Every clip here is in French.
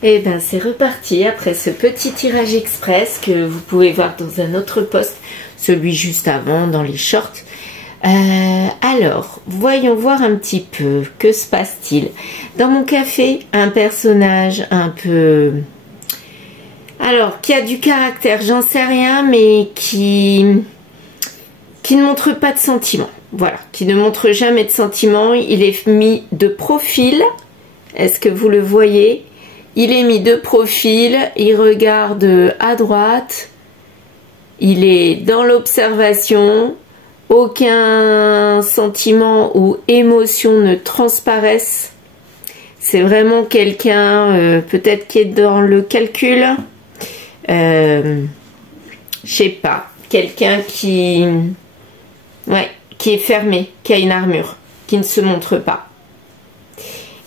Et ben c'est reparti après ce petit tirage express que vous pouvez voir dans un autre post, celui juste avant dans les shorts. Alors, voyons voir un petit peu, que se passe-t-il? Dans mon café, un personnage un peu... Alors, qui a du caractère, j'en sais rien, mais qui ne montre pas de sentiments. Voilà, qui ne montre jamais de sentiments. Il est mis de profil. Est-ce que vous le voyez? Il est mis de profil, il regarde à droite, il est dans l'observation, aucun sentiment ou émotion ne transparaissent. C'est vraiment quelqu'un peut-être qui est dans le calcul, je sais pas, quelqu'un qui est fermé, qui a une armure, qui ne se montre pas.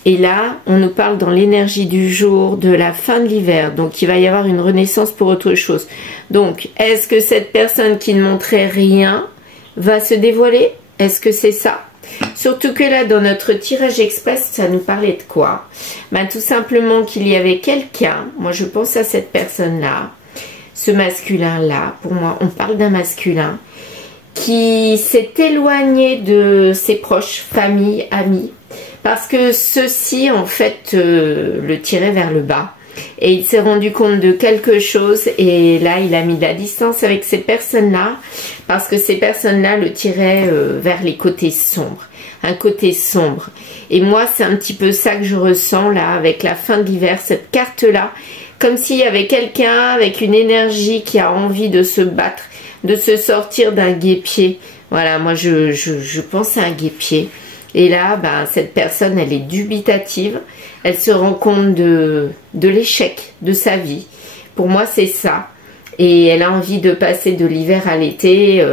Et là, on nous parle dans l'énergie du jour, de la fin de l'hiver. Donc, il va y avoir une renaissance pour autre chose. Donc, est-ce que cette personne qui ne montrait rien va se dévoiler? Est-ce que c'est ça? Surtout que là, dans notre tirage express, ça nous parlait de quoi? Ben, tout simplement qu'il y avait quelqu'un, moi je pense à cette personne-là, ce masculin-là, pour moi, on parle d'un masculin, qui s'est éloigné de ses proches, famille, amis, parce que ceux-ci, en fait, le tiraient vers le bas. Et il s'est rendu compte de quelque chose et là, il a mis de la distance avec ces personnes-là parce que ces personnes-là le tiraient vers les côtés sombres. Un côté sombre. Et moi, c'est un petit peu ça que je ressens là avec la fin de l'hiver, cette carte-là. Comme s'il y avait quelqu'un avec une énergie qui a envie de se battre, de se sortir d'un guêpier. Voilà, moi, je pense à un guêpier. Et là, ben, cette personne, elle est dubitative. Elle se rend compte de l'échec de sa vie. Pour moi, c'est ça. Et elle a envie de passer de l'hiver à l'été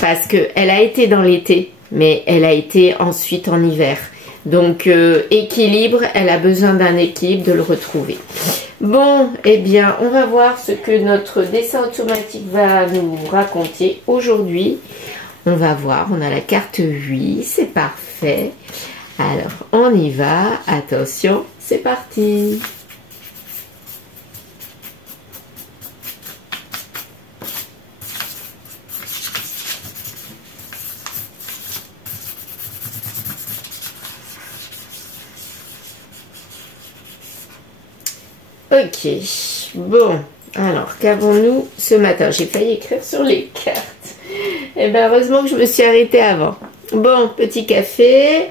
parce qu'elle a été dans l'été, mais elle a été ensuite en hiver. Donc, équilibre, elle a besoin d'un équilibre, de le retrouver. Bon, eh bien, on va voir ce que notre dessin automatique va nous raconter aujourd'hui. On va voir, on a la carte 8, c'est parfait. Alors, on y va. Attention, c'est parti. Ok, bon, alors, qu'avons-nous ce matin? J'ai failli écrire sur les cartes. Et bien, heureusement que je me suis arrêtée avant. Bon, petit café.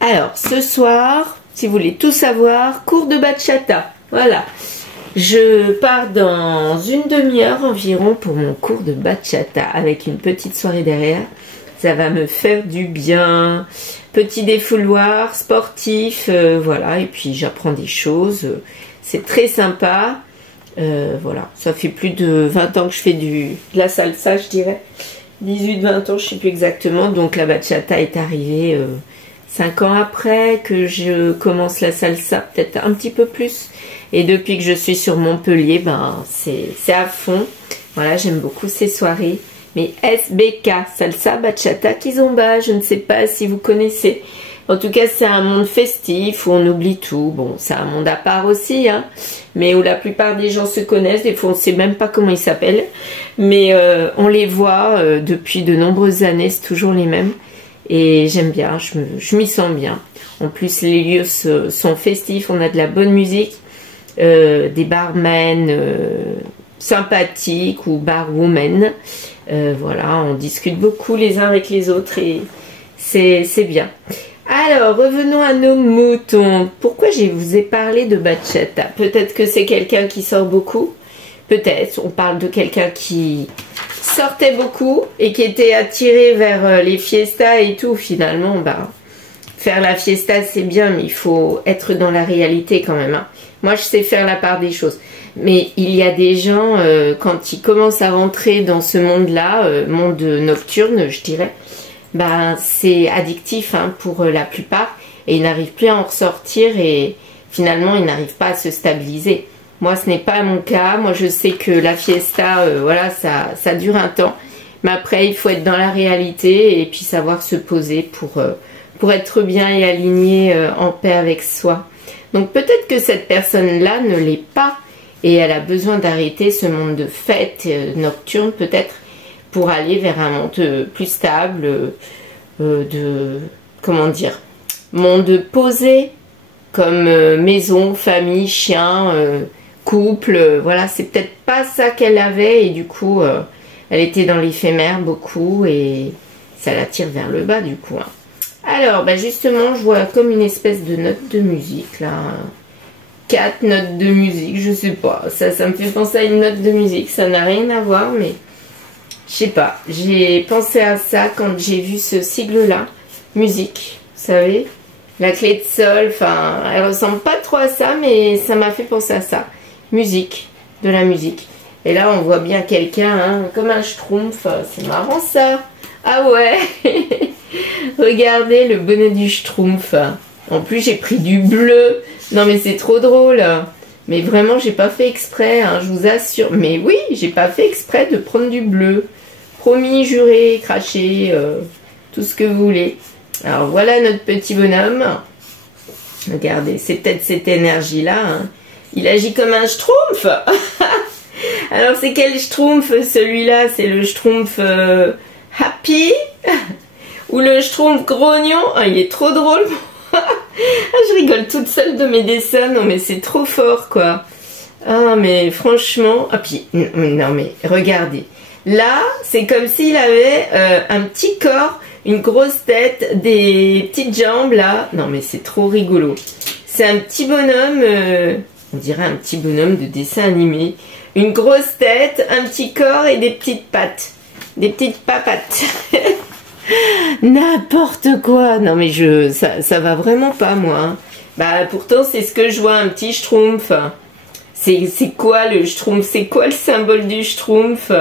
Alors, ce soir, si vous voulez tout savoir, cours de bachata. Voilà. Je pars dans une demi-heure environ pour mon cours de bachata avec une petite soirée derrière. Ça va me faire du bien. Petit défouloir sportif, voilà. Et puis, j'apprends des choses. C'est très sympa. Voilà, ça fait plus de 20 ans que je fais de la salsa, je dirais. 18-20 ans, je sais plus exactement. Donc la bachata est arrivée 5 ans après que je commence la salsa, peut-être un petit peu plus. Et depuis que je suis sur Montpellier, ben c'est à fond. Voilà, j'aime beaucoup ces soirées. Mais SBK, salsa, bachata, kizomba, je ne sais pas si vous connaissez. En tout cas, c'est un monde festif où on oublie tout. Bon, c'est un monde à part aussi, hein, mais où la plupart des gens se connaissent. Des fois, on ne sait même pas comment ils s'appellent. Mais on les voit depuis de nombreuses années, c'est toujours les mêmes. Et j'aime bien, je m'y sens bien. En plus, les lieux sont festifs, on a de la bonne musique, des barmen sympathiques ou barwomen. Voilà, on discute beaucoup les uns avec les autres et c'est bien. Alors, revenons à nos moutons. Pourquoi je vous ai parlé de bachata? Peut-être que c'est quelqu'un qui sort beaucoup. Peut-être, on parle de quelqu'un qui sortait beaucoup et qui était attiré vers les fiestas et tout. Finalement, ben, faire la fiesta, c'est bien, mais il faut être dans la réalité quand même. Hein. Moi, je sais faire la part des choses. Mais il y a des gens, quand ils commencent à rentrer dans ce monde-là, monde nocturne, je dirais, ben, c'est addictif hein, pour la plupart et ils n'arrivent plus à en ressortir et finalement ils n'arrivent pas à se stabiliser. Moi ce n'est pas mon cas, moi je sais que la fiesta voilà ça dure un temps mais après il faut être dans la réalité et puis savoir se poser pour être bien et aligné en paix avec soi. Donc peut-être que cette personne-là ne l'est pas et elle a besoin d'arrêter ce monde de fêtes nocturnes peut-être pour aller vers un monde plus stable, de, comment dire, monde posé comme maison, famille, chien, couple. Voilà, c'est peut-être pas ça qu'elle avait et du coup elle était dans l'éphémère beaucoup et ça l'attire vers le bas du coup. Hein. Alors, bah justement, je vois comme une espèce de note de musique, là. 4 notes de musique, je sais pas. Ça me fait penser à une note de musique. Ça n'a rien à voir, mais je sais pas. J'ai pensé à ça quand j'ai vu ce sigle-là. Musique, vous savez. La clé de sol, enfin, elle ressemble pas trop à ça, mais ça m'a fait penser à ça. Musique, de la musique. Et là, on voit bien quelqu'un, hein, comme un schtroumpf. C'est marrant, ça. Ah ouais. Regardez le bonnet du schtroumpf. En plus, j'ai pris du bleu. Non, mais c'est trop drôle. Mais vraiment, j'ai pas fait exprès, hein, je vous assure. Mais oui, j'ai pas fait exprès de prendre du bleu. Promis, juré, craché, tout ce que vous voulez. Alors, voilà notre petit bonhomme. Regardez, c'est peut-être cette énergie-là. Hein. Il agit comme un schtroumpf. Alors, c'est quel schtroumpf, celui-là? C'est le schtroumpf happy ou le schtroumpf grognon? Oh, il est trop drôle. Je rigole toute seule de mes dessins. Non, mais c'est trop fort, quoi. Ah, mais franchement... Ah, puis, non, mais regardez. Là, c'est comme s'il avait un petit corps, une grosse tête, des petites jambes, là. Non, mais c'est trop rigolo. C'est un petit bonhomme... on dirait un petit bonhomme de dessin animé. Une grosse tête, un petit corps et des petites pattes. Des petites papates. N'importe quoi. Non mais ça va vraiment pas moi. Hein. Bah pourtant c'est ce que je vois, un petit schtroumpf. C'est quoi le schtroumpf? C'est quoi le symbole du schtroumpf?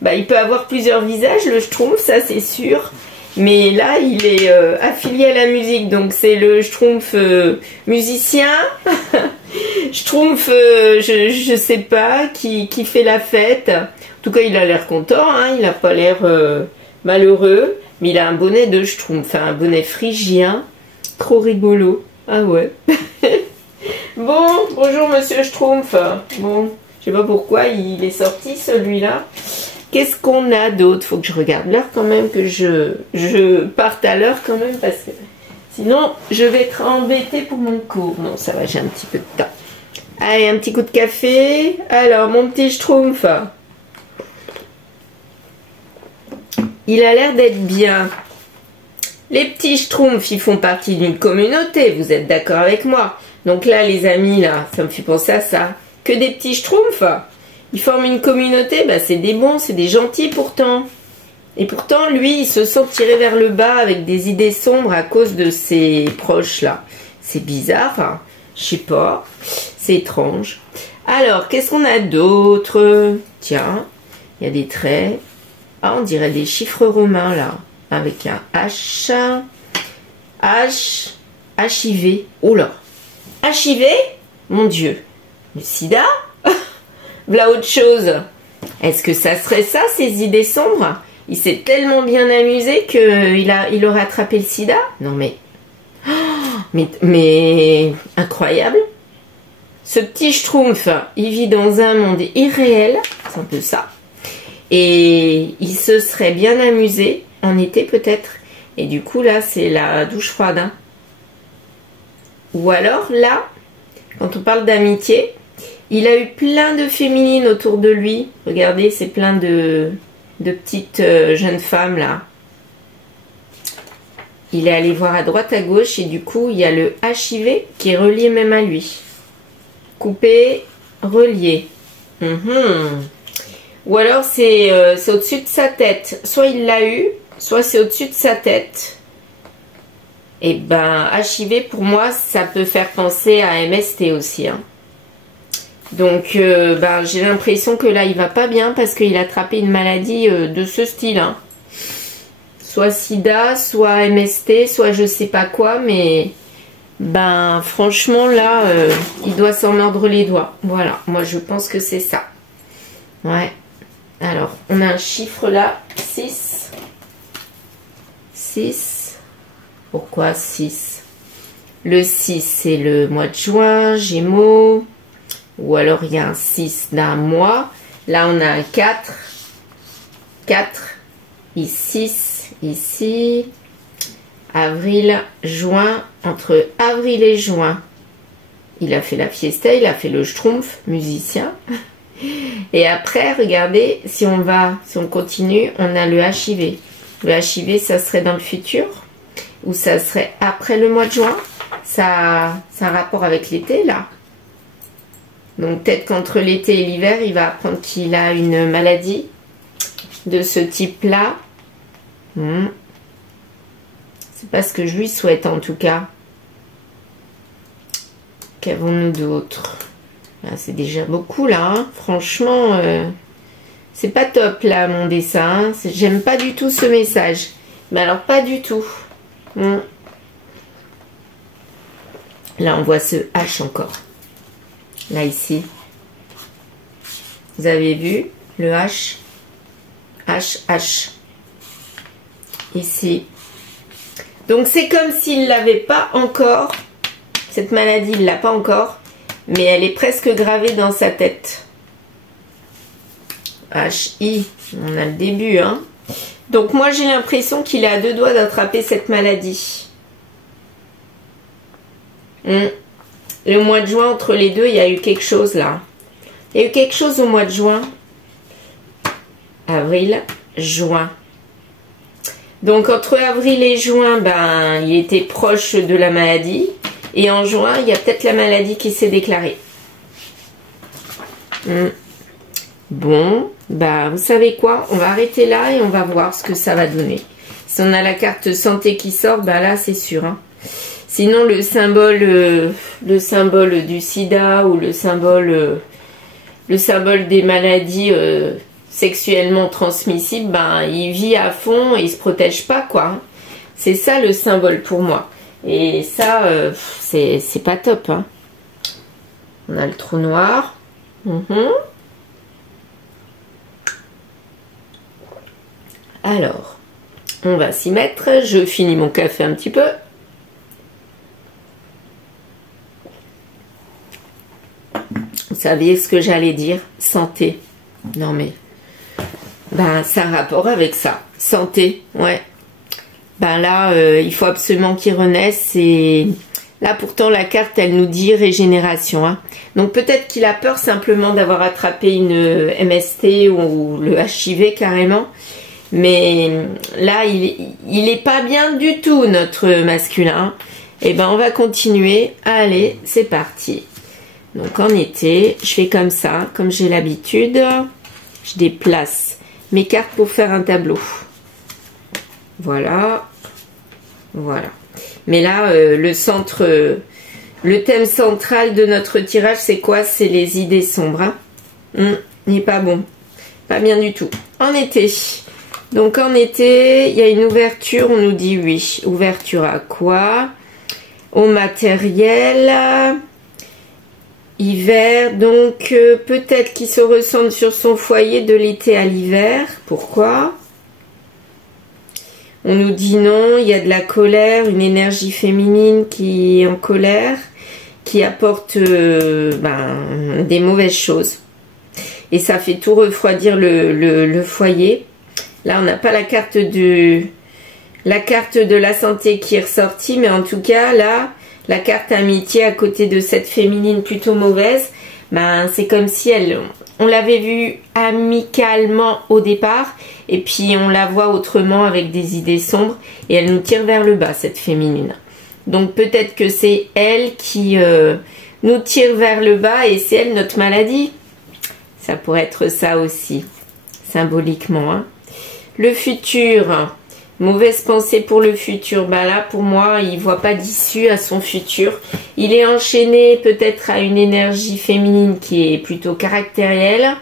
Bah il peut avoir plusieurs visages le schtroumpf, ça c'est sûr. Mais là il est affilié à la musique, donc c'est le schtroumpf musicien. Schtroumpf je sais pas qui fait la fête. En tout cas il a l'air content, hein. Il a pas l'air malheureux. Mais il a un bonnet de schtroumpf, enfin un bonnet phrygien, trop rigolo. Ah ouais. Bon, bonjour monsieur Schtroumpf. Bon, je sais pas pourquoi il est sorti celui-là. Qu'est-ce qu'on a d'autre? Faut que je regarde l'heure quand même, que je parte à l'heure quand même, parce que sinon je vais être embêtée pour mon cours. Non, ça va, j'ai un petit peu de temps. Allez, un petit coup de café. Alors, mon petit Schtroumpf. Il a l'air d'être bien. Les petits schtroumpfs, ils font partie d'une communauté, vous êtes d'accord avec moi? Donc là, les amis, là, ça me fait penser à ça. Que des petits schtroumpfs, ils forment une communauté, bah c'est des bons, c'est des gentils pourtant. Et pourtant, lui, il se sent tiré vers le bas avec des idées sombres à cause de ses proches, là. C'est bizarre, hein. Je sais pas, c'est étrange. Alors, qu'est-ce qu'on a d'autre? Tiens, il y a des traits. Ah, on dirait des chiffres romains, là. Avec un H. H. HIV. Oh là. HIV? Mon Dieu. Le sida? Voilà autre chose. Est-ce que ça serait ça, ces idées sombres? Il s'est tellement bien amusé qu'il aurait attrapé le sida? Non, mais... Mais incroyable. Ce petit schtroumpf, il vit dans un monde irréel. C'est un peu ça. Et il se serait bien amusé en été peut-être. Et du coup là c'est la douche froide. Hein. Ou alors là, quand on parle d'amitié, il a eu plein de féminines autour de lui. Regardez, c'est plein de petites jeunes femmes là. Il est allé voir à droite à gauche et du coup il y a le HIV qui est relié même à lui. Coupé, relié. Ou alors c'est au-dessus de sa tête. Soit il l'a eu, soit c'est au-dessus de sa tête. Et ben HIV pour moi ça peut faire penser à MST aussi. Hein. Donc ben, j'ai l'impression que là il va pas bien parce qu'il a attrapé une maladie de ce style. Hein. Soit sida, soit MST, soit je sais pas quoi, mais ben franchement là il doit s'en mordre les doigts. Voilà, moi je pense que c'est ça. Ouais. Alors, on a un chiffre là, 6. 6. Pourquoi 6? Le 6, c'est le mois de juin, Gémeaux. Ou alors, il y a un 6 d'un mois. Là, on a un 4. 4. Et 6. Ici. Avril, juin. Entre avril et juin, il a fait la fiesta, il a fait le schtroumpf, musicien. Et après, regardez, si on continue, on a le HIV. Le HIV, ça serait dans le futur ou ça serait après le mois de juin? Ça a un rapport avec l'été, là. Donc, peut-être qu'entre l'été et l'hiver, il va apprendre qu'il a une maladie de ce type-là. C'est pas ce que je lui souhaite, en tout cas. Qu'avons-nous d'autre? C'est déjà beaucoup là, hein. Franchement, c'est pas top là mon dessin. Hein. J'aime pas du tout ce message. Mais alors pas du tout. Là on voit ce H encore. Là ici. Vous avez vu le H? H, H. Ici. Donc c'est comme s'il l'avait pas encore. Cette maladie, il l'a pas encore. Mais elle est presque gravée dans sa tête. H-I, on a le début, hein. Donc moi j'ai l'impression qu'il est à 2 doigts d'attraper cette maladie. Le mois de juin, entre les deux, il y a eu quelque chose là. Il y a eu quelque chose au mois de juin. Avril, juin. Donc entre avril et juin, ben, il était proche de la maladie. Et en juin, il y a peut-être la maladie qui s'est déclarée. Bon, bah vous savez quoi? On va arrêter là et on va voir ce que ça va donner. Si on a la carte santé qui sort, bah là c'est sûr. Hein. Sinon le symbole du sida ou le symbole des maladies sexuellement transmissibles, ben il vit à fond et il se protège pas quoi. C'est ça le symbole pour moi. Et ça, c'est pas top. Hein. On a le trou noir. Alors, on va s'y mettre. Je finis mon café un petit peu. Vous saviez ce que j'allais dire? Santé. Non mais, ben, c'est un rapport avec ça. Santé, ouais. Ben là, il faut absolument qu'il renaisse et là pourtant la carte elle nous dit régénération. Hein. Donc peut-être qu'il a peur simplement d'avoir attrapé une MST ou le HIV carrément. Mais là il est pas bien du tout notre masculin. Et ben on va continuer. Allez, c'est parti. Donc en été, je fais comme ça, comme j'ai l'habitude. Je déplace mes cartes pour faire un tableau. Voilà, voilà. Mais là, le thème central de notre tirage, c'est quoi? C'est les idées sombres. Hein. Il n'est pas bon, pas bien du tout. En été, donc en été, il y a une ouverture, on nous dit oui. Ouverture à quoi? Au matériel. Hiver, donc peut-être qu'il se ressent sur son foyer de l'été à l'hiver. Pourquoi? On nous dit non, il y a de la colère, une énergie féminine qui est en colère, qui apporte des mauvaises choses. Et ça fait tout refroidir le foyer. Là, on n'a pas la carte de la santé qui est ressortie, mais en tout cas, là, la carte amitié à côté de cette féminine plutôt mauvaise, ben, c'est comme si on l'avait vue amicalement au départ et puis on la voit autrement avec des idées sombres et elle nous tire vers le bas cette féminine. Donc peut-être que c'est elle qui nous tire vers le bas et c'est elle notre maladie. Ça pourrait être ça aussi, symboliquement. Hein. Le futur, mauvaise pensée pour le futur. Ben là, pour moi, il voit pas d'issue à son futur. Il est enchaîné peut-être à une énergie féminine qui est plutôt caractérielle,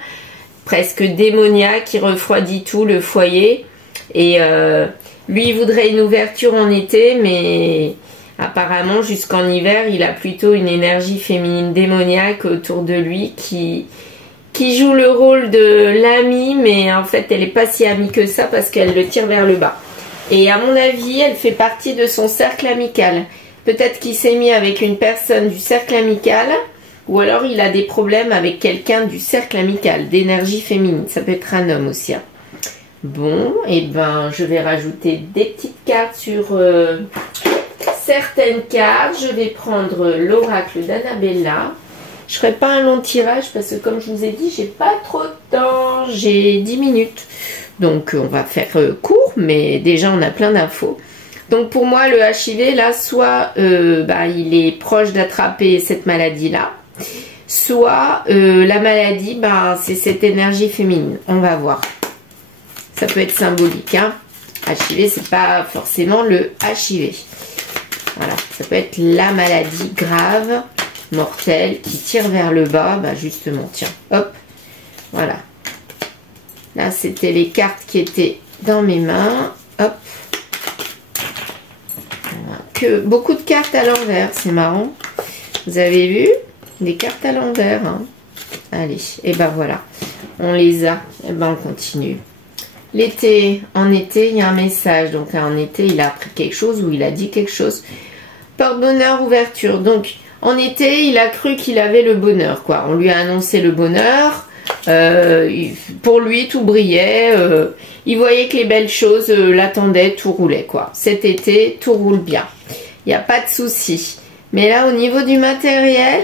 presque démoniaque, qui refroidit tout le foyer. Et lui, il voudrait une ouverture en été, mais apparemment, jusqu'en hiver, il a plutôt une énergie féminine démoniaque autour de lui qui joue le rôle de l'amie, mais en fait, elle n'est pas si amie que ça parce qu'elle le tire vers le bas. Et à mon avis, elle fait partie de son cercle amical. Peut-être qu'il s'est mis avec une personne du cercle amical, ou alors il a des problèmes avec quelqu'un du cercle amical, d'énergie féminine. Ça peut être un homme aussi. Hein. Bon, et ben je vais rajouter des petites cartes sur certaines cartes. Je vais prendre l'oracle d'Annabella. Je ferai pas un long tirage parce que comme je vous ai dit, j'ai pas trop de temps. J'ai 10 minutes. Donc on va faire court, mais déjà on a plein d'infos. Donc pour moi le HIV là, soit il est proche d'attraper cette maladie là, soit la maladie, c'est cette énergie féminine. On va voir. Ça peut être symbolique. Hein. HIV, c'est pas forcément le HIV. Voilà, ça peut être la maladie grave, mortelle, qui tire vers le bas. Justement, tiens, hop, voilà. Là, c'était les cartes qui étaient dans mes mains. Hop. Voilà. Beaucoup de cartes à l'envers, c'est marrant. Vous avez vu? Des cartes à l'envers. Hein. Allez, et ben voilà. On les a. Et ben on continue. L'été, en été, il y a un message. Donc là, en été, il a appris quelque chose ou il a dit quelque chose. Porte-bonheur, ouverture. Donc, en été, il a cru qu'il avait le bonheur, quoi. On lui a annoncé le bonheur. Pour lui, tout brillait. Il voyait que les belles choses l'attendaient, tout roulait, quoi. Cet été, tout roule bien. Il n'y a pas de souci. Mais là, au niveau du matériel,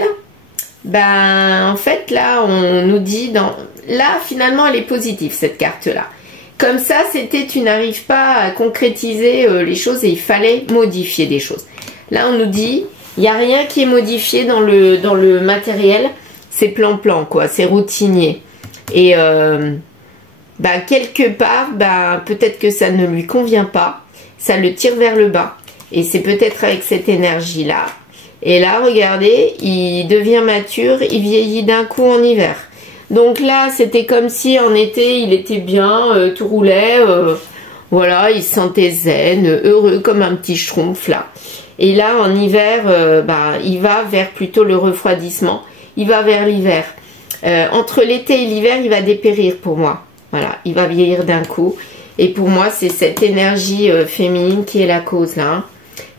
en fait, là, on nous dit... Là, finalement, elle est positive, cette carte-là. Comme ça, c'était tu n'arrives pas à concrétiser les choses et il fallait modifier des choses. Là, on nous dit, il n'y a rien qui est modifié dans le matériel. C'est plan-plan, quoi. C'est routinier. Et quelque part, peut-être que ça ne lui convient pas. Ça le tire vers le bas. Et c'est peut-être avec cette énergie-là. Et là, regardez, il devient mature, il vieillit d'un coup en hiver. Donc là, c'était comme si en été, il était bien, tout roulait, voilà, il se sentait zen, heureux comme un petit schtroumpf là. Et là, en hiver, il va vers plutôt le refroidissement, il va vers l'hiver. Entre l'été et l'hiver, il va dépérir pour moi. Voilà, il va vieillir d'un coup. Et pour moi, c'est cette énergie féminine qui est la cause là. Hein.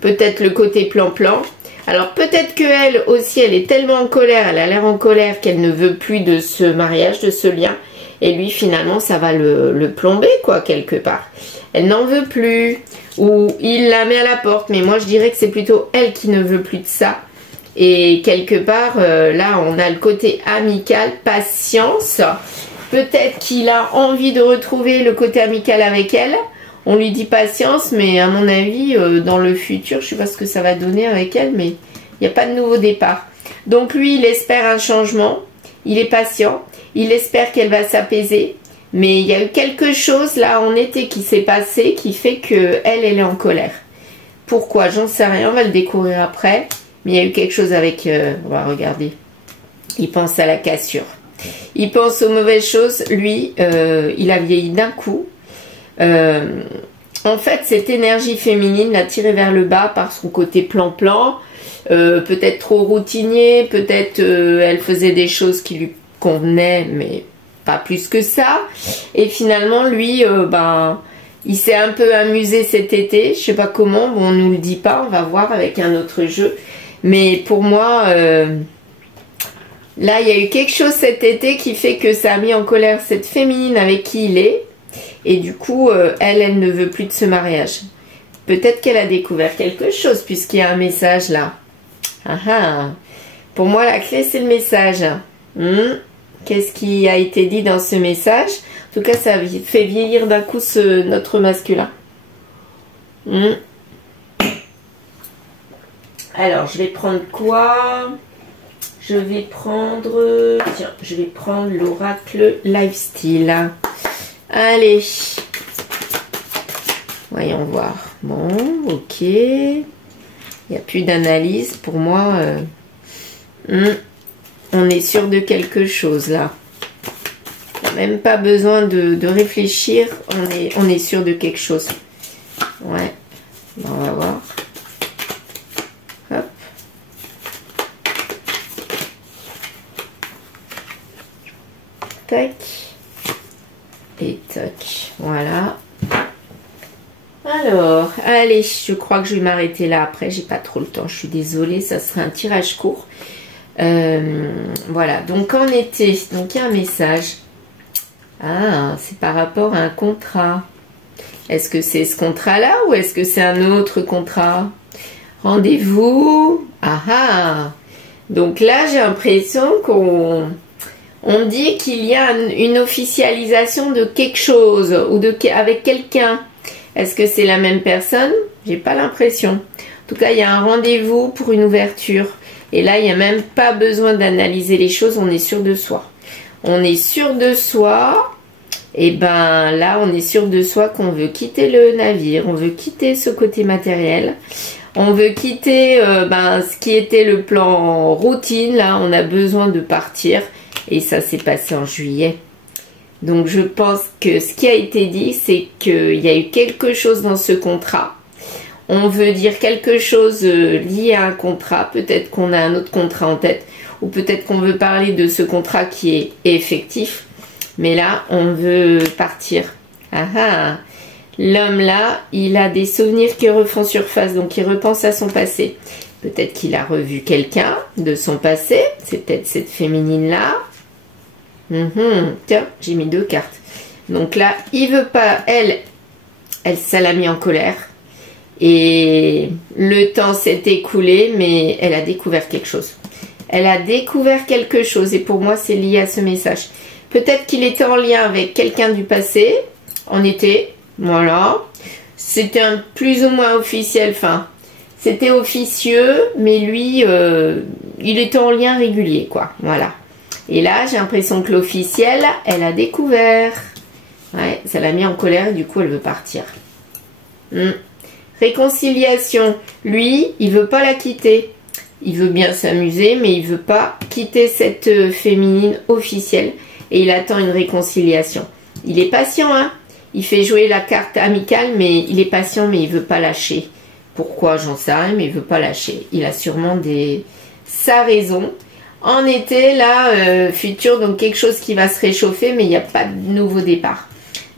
Peut-être le côté plan-plan. Alors peut-être qu'elle aussi, elle est tellement en colère, elle a l'air en colère qu'elle ne veut plus de ce mariage, de ce lien. Et lui, finalement, ça va le plomber, quoi, quelque part. Elle n'en veut plus. Ou il la met à la porte. Mais moi, je dirais que c'est plutôt elle qui ne veut plus de ça. Et quelque part, là, on a le côté amical, patience. Peut-être qu'il a envie de retrouver le côté amical avec elle. On lui dit patience, mais à mon avis, dans le futur, je ne sais pas ce que ça va donner avec elle, mais il n'y a pas de nouveau départ. Donc lui, il espère un changement, il est patient, il espère qu'elle va s'apaiser, mais il y a eu quelque chose là en été qui s'est passé qui fait qu'elle est en colère. Pourquoi? J'en sais rien, on va le découvrir après, mais il y a eu quelque chose avec... on va regarder. Il pense à la cassure. Il pense aux mauvaises choses, lui, il a vieilli d'un coup. En fait, cette énergie féminine l'a tiré vers le bas par son côté plan-plan, peut-être trop routinier, peut-être elle faisait des choses qui lui convenaient, mais pas plus que ça. Et finalement, lui, il s'est un peu amusé cet été, je sais pas comment, bon, on nous le dit pas, on va voir avec un autre jeu. Mais pour moi, là, il y a eu quelque chose cet été qui fait que ça a mis en colère cette féminine avec qui il est. Et du coup, elle ne veut plus de ce mariage. Peut-être qu'elle a découvert quelque chose puisqu'il y a un message là. Ah ah. Pour moi, la clé, c'est le message. Qu'est-ce qui a été dit dans ce message? En tout cas, ça fait vieillir d'un coup notre masculin. Alors, je vais prendre quoi? Je vais prendre... Tiens, je vais prendre l'oracle Lifestyle. Allez, voyons voir. Bon, ok. Il n'y a plus d'analyse. Pour moi, on est sûr de quelque chose là. On n'a même pas besoin de réfléchir. On est sûr de quelque chose. Ouais, on va voir. Hop. Tac. Et toc, voilà. Alors, allez, je crois que je vais m'arrêter là. Après, j'ai pas trop le temps. Je suis désolée, ça serait un tirage court. Voilà, donc en été, donc il y a un message. Ah, c'est par rapport à un contrat. Est-ce que c'est ce contrat-là ou est-ce que c'est un autre contrat? Rendez-vous. Ah ah. Donc là, j'ai l'impression qu'on dit qu'il y a une officialisation de quelque chose ou avec quelqu'un. Est-ce que c'est la même personne? J'ai pas l'impression. En tout cas, il y a un rendez-vous pour une ouverture. Et là, il n'y a même pas besoin d'analyser les choses. On est sûr de soi. On est sûr de soi. Et ben là, on est sûr de soi qu'on veut quitter le navire. On veut quitter ce côté matériel. On veut quitter ce qui était le plan routine. Là, on a besoin de partir. Et ça s'est passé en juillet. Donc, je pense que ce qui a été dit, c'est qu'il y a eu quelque chose dans ce contrat. On veut dire quelque chose lié à un contrat. Peut-être qu'on a un autre contrat en tête. Ou peut-être qu'on veut parler de ce contrat qui est effectif. Mais là, on veut partir. Ah ah. L'homme là, il a des souvenirs qui refont surface, donc il repense à son passé. Peut-être qu'il a revu quelqu'un de son passé. C'est peut-être cette féminine là. Tiens, j'ai mis 2 cartes. Donc là, il veut pas. Elle, ça l'a mis en colère. Et le temps s'est écoulé, mais elle a découvert quelque chose. Elle a découvert quelque chose et pour moi, c'est lié à ce message. Peut-être qu'il était en lien avec quelqu'un du passé, en été, voilà. C'était plus ou moins officiel, enfin, c'était officieux, mais lui, il était en lien régulier, quoi, voilà. Et là, j'ai l'impression que l'officiel, elle a découvert. Ouais, ça l'a mis en colère et du coup, elle veut partir. Réconciliation. Lui, il veut pas la quitter. Il veut bien s'amuser, mais il veut pas quitter cette féminine officielle. Et il attend une réconciliation. Il est patient, hein. Il fait jouer la carte amicale, mais il est patient, mais il veut pas lâcher. Pourquoi? J'en sais rien, mais il veut pas lâcher. Il a sûrement sa raison. En été, là, futur, donc quelque chose qui va se réchauffer, mais il n'y a pas de nouveau départ.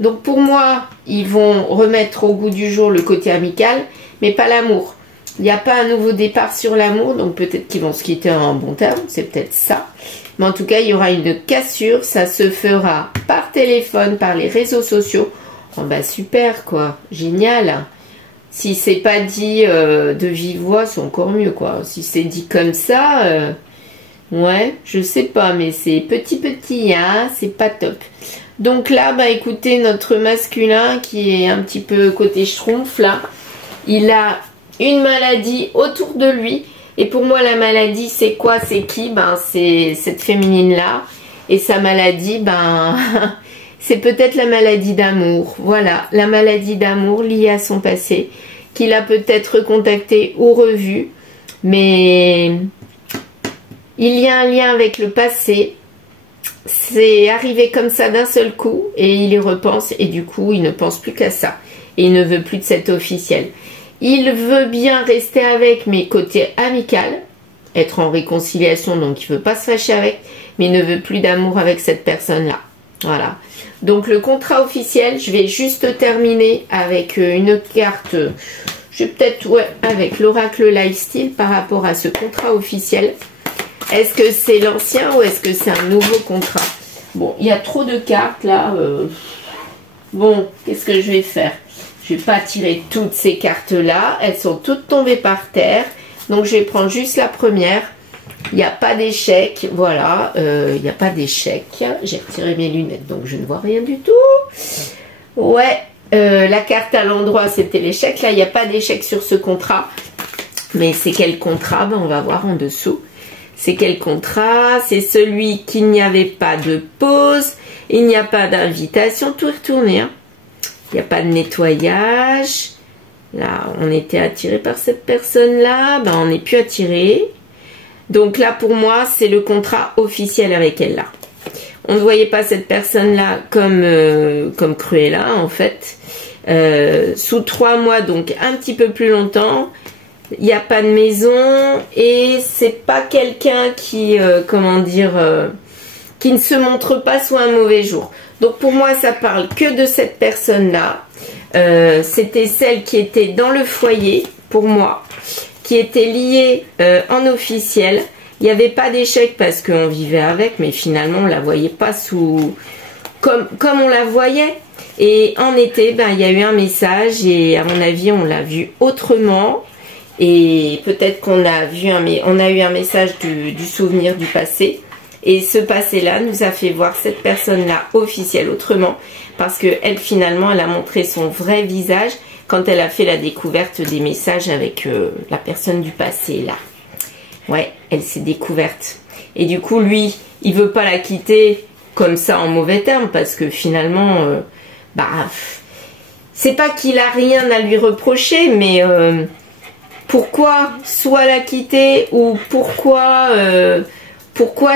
Donc pour moi, ils vont remettre au goût du jour le côté amical, mais pas l'amour. Il n'y a pas un nouveau départ sur l'amour, donc peut-être qu'ils vont se quitter en bon terme, c'est peut-être ça. Mais en tout cas, il y aura une cassure, ça se fera par téléphone, par les réseaux sociaux. Oh bah super quoi, génial. Si c'est pas dit de vive voix, c'est encore mieux quoi. Si c'est dit comme ça, ouais, je sais pas, mais c'est petit, hein, c'est pas top. Donc là, bah écoutez, notre masculin qui est un petit peu côté schtroumpf là, il a une maladie autour de lui. Et pour moi, la maladie, c'est quoi? C'est qui? Ben, c'est cette féminine-là. Et sa maladie, ben, c'est peut-être la maladie d'amour. Voilà, la maladie d'amour liée à son passé, qu'il a peut-être recontacté ou revu. Mais il y a un lien avec le passé. C'est arrivé comme ça d'un seul coup. Et il y repense. Et du coup, il ne pense plus qu'à ça. Et il ne veut plus de cette officielle. Il veut bien rester avec, mais côté amical, être en réconciliation, donc il ne veut pas se fâcher avec, mais il ne veut plus d'amour avec cette personne-là. Voilà. Donc le contrat officiel, je vais juste terminer avec une carte, je vais peut-être, ouais, avec l'oracle Lifestyle par rapport à ce contrat officiel. Est-ce que c'est l'ancien ou est-ce que c'est un nouveau contrat? Bon, il y a trop de cartes là. Bon, qu'est-ce que je vais faire? Je ne vais pas tirer toutes ces cartes-là. Elles sont toutes tombées par terre. Donc, je vais prendre juste la première. Il n'y a pas d'échec. Voilà. Il n'y a pas d'échec. J'ai retiré mes lunettes, donc je ne vois rien du tout. Ouais. La carte à l'endroit, c'était l'échec. Là, il n'y a pas d'échec sur ce contrat. Mais c'est quel contrat? Ben, on va voir en dessous. C'est quel contrat? C'est celui qu'il n'y avait pas de pause. Il n'y a pas d'invitation. Tout est retourné, hein. Il n'y a pas de nettoyage. Là, on était attiré par cette personne-là. Ben, on n'est plus attiré. Donc là, pour moi, c'est le contrat officiel avec elle, là. On ne voyait pas cette personne-là comme Cruella, en fait. Sous 3 mois, donc un petit peu plus longtemps. Il n'y a pas de maison. Et c'est pas quelqu'un qui, comment dire, qui ne se montre pas sous un mauvais jour. Donc pour moi, ça parle que de cette personne-là. C'était celle qui était dans le foyer, pour moi, qui était liée en officiel. Il n'y avait pas d'échec parce qu'on vivait avec, mais finalement, on la voyait pas sous... Comme on la voyait. Et en été, ben, il y a eu un message et à mon avis, on l'a vu autrement. Et peut-être qu'on a vu on a eu un message du souvenir du passé. Et ce passé-là nous a fait voir cette personne-là officielle autrement. Parce qu'elle, finalement, elle a montré son vrai visage quand elle a fait la découverte des messages avec la personne du passé, là. Ouais, elle s'est découverte. Et du coup, lui, il veut pas la quitter comme ça en mauvais termes. Parce que finalement, c'est pas qu'il a rien à lui reprocher, mais... pourquoi soit la quitter ou pourquoi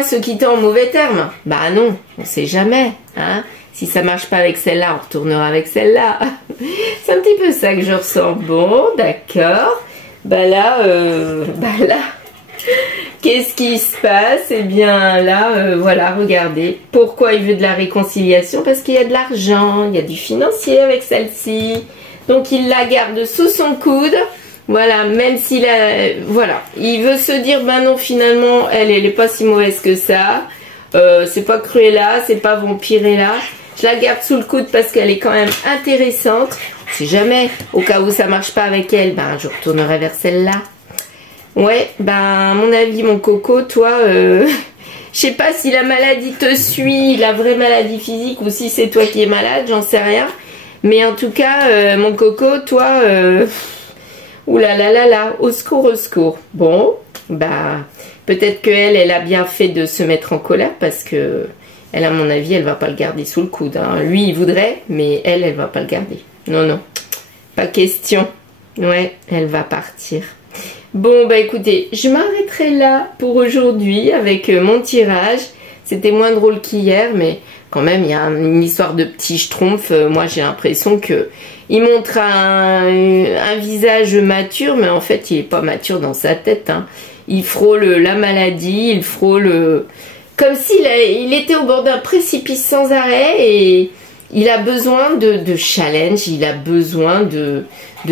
se quitter en mauvais termes? Bah non, on sait jamais. Hein, si ça marche pas avec celle-là, on retournera avec celle-là. C'est un petit peu ça que je ressens. Bon, d'accord. Bah là, qu'est-ce qui se passe? Eh bien là, voilà, regardez. Pourquoi il veut de la réconciliation? Parce qu'il y a de l'argent, il y a du financier avec celle-ci. Donc il la garde sous son coude. Voilà, même s'il a... Voilà, il veut se dire, ben non, finalement, elle est pas si mauvaise que ça. C'est pas Cruella, c'est pas Vampirella. Je la garde sous le coude parce qu'elle est quand même intéressante. Si jamais, au cas où ça marche pas avec elle, ben je retournerai vers celle-là. Ouais, ben à mon avis, mon coco, toi... je sais pas si la maladie te suit, la vraie maladie physique, ou si c'est toi qui es malade, j'en sais rien. Mais en tout cas, mon coco, toi... Ouh là là là là, au secours, au secours. Bon, bah, peut-être qu'elle, elle a bien fait de se mettre en colère parce que, elle, à mon avis, elle va pas le garder sous le coude. Hein. Lui, il voudrait, mais elle va pas le garder. Non, non, pas question. Ouais, elle va partir. Bon, bah écoutez, je m'arrêterai là pour aujourd'hui avec mon tirage. C'était moins drôle qu'hier, mais quand même, il y a une histoire de petit schtroumpf. Moi, j'ai l'impression que il montre un visage mature, mais en fait, il n'est pas mature dans sa tête. Hein. Il frôle la maladie, il frôle... comme s'il était au bord d'un précipice sans arrêt et il a besoin de challenge, il a besoin de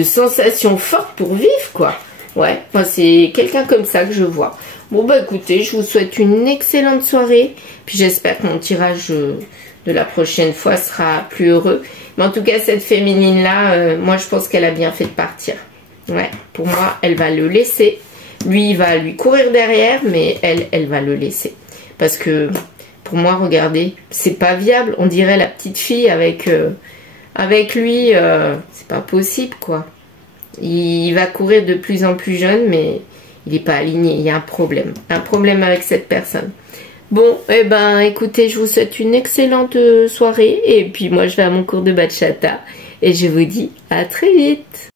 sensations fortes pour vivre, quoi. Ouais, moi, c'est quelqu'un comme ça que je vois. Bon, bah écoutez, je vous souhaite une excellente soirée. Puis j'espère que mon tirage de la prochaine fois sera plus heureux. Mais en tout cas, cette féminine-là, moi, je pense qu'elle a bien fait de partir. Ouais, pour moi, elle va le laisser. Lui, il va lui courir derrière, mais elle va le laisser. Parce que, pour moi, regardez, c'est pas viable. On dirait la petite fille avec lui. C'est pas possible, quoi. Il va courir de plus en plus jeune, mais il n'est pas aligné. Il y a un problème. Un problème avec cette personne. Bon, eh ben, écoutez, je vous souhaite une excellente soirée. Et puis, moi, je vais à mon cours de bachata. Et je vous dis à très vite.